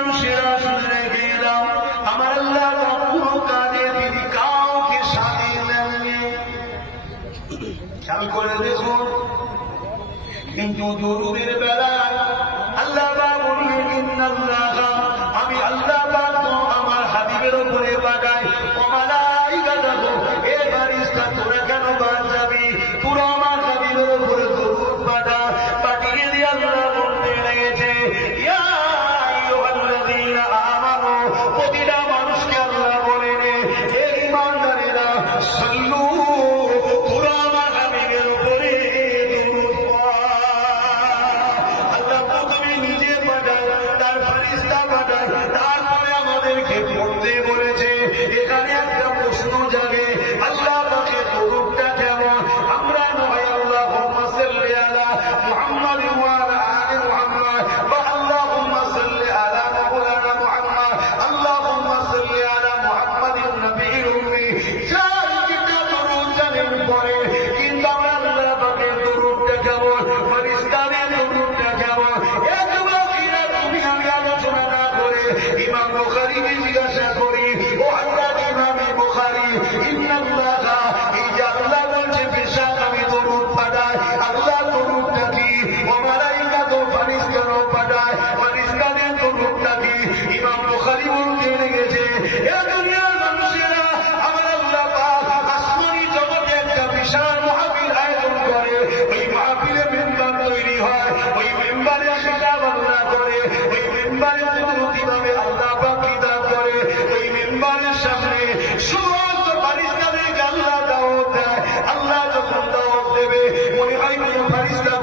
মানুষেরা শুনে রেখে দাও, আমার আল্লাহ পুরো কাজে তিনি কাউকে স্বাধীন দেননি। খেয়াল করে দেখুন, কিন্তু দরুদের বেলায় আল্লাহ বললেন ইন্নাল্লাহা, আমি আল্লাহ আমার হাবিবের উপরে পাঠাই ওমালাইকাতাহু, এ ফারিস্তা তোরা কেন বাদ যাবি, পুরো আমার হাবিবের উপরে দরুদ পাঠা। পাঠিয়ে দিয়ে আল্লাহ বলতে লেগেছে ইয়া আইয়ুহাল্লাযীনা আমানু, প্রতিটা মানুষকে আল্লাহ বলেন হে ঈমানদারেরা, সাল্লু, পুরো আমার হাবিবের উপরে দরুদ আল্লাহ প্রথমে নিজে পাঠায়, তার ফারিস্তা পাঠায়, তারপরে আমাদেরকে পড়তে বলেছে। এখানে একটা প্রশ্ন জাগে, আল্লাহ পাকের দরুদটা কেমন? আমরা নয় আল্লাহুম্মা সাল্লি আলা মুহাম্মাদ ওয়া আলা আলি মুহাম্মাদ, বা আল্লাহুম্মা সাল্লি আলা মাওলানা মুহাম্মাদ, আল্লাহুম্মা সাল্লি আলা মুহাম্মাদিন নবিয়্যিল উম্মি, চার কিটা দরুদ জানেন পড়ে, কিন্তু আমরা আল্লাহ পাকের দরুদটা কেমন, ফারিস্তাদের দরুদটা কেমন, একবার কিনা তুমি আমি আলোচনা না করে ইমাম বুখারীকে জিজ্ঞাসা করি, ও হযরত ইমাম বুখারী, ইন্নাল্লাহা, এই যে আল্লাহ বলছে বেশক আমি দরুদ পাঠাই, আল্লাহ দরুদটা কি? ওয়া মালাইকাতু, ফারিস্তারাও পাঠায়, ফারিস্তাদের দরুদটা কি? ইমাম বুখারী বলতে লেগেছে, এ দুনিয়ার মানুষেরা, আমার আল্লাহ পাক আসমানি জগতে একটা বিশাল মাহফিল আয়োজন করে, ওই মাহফিলে মিম্বার তৈরি হয়, ওই মিম্বারে কিতাব আল্লাহ করে, ওই মিম্বারে কুদরতিভাবে আল্লাহ পাক কিতাব করে, ওই মিম্বারের সামনে সমস্ত ফারিস্তাদেরকে আল্লাহ দাওয়াত দেয়। আল্লাহ যখন দাওয়াত দেবে, মনে হয় কোনো ফারিস্তা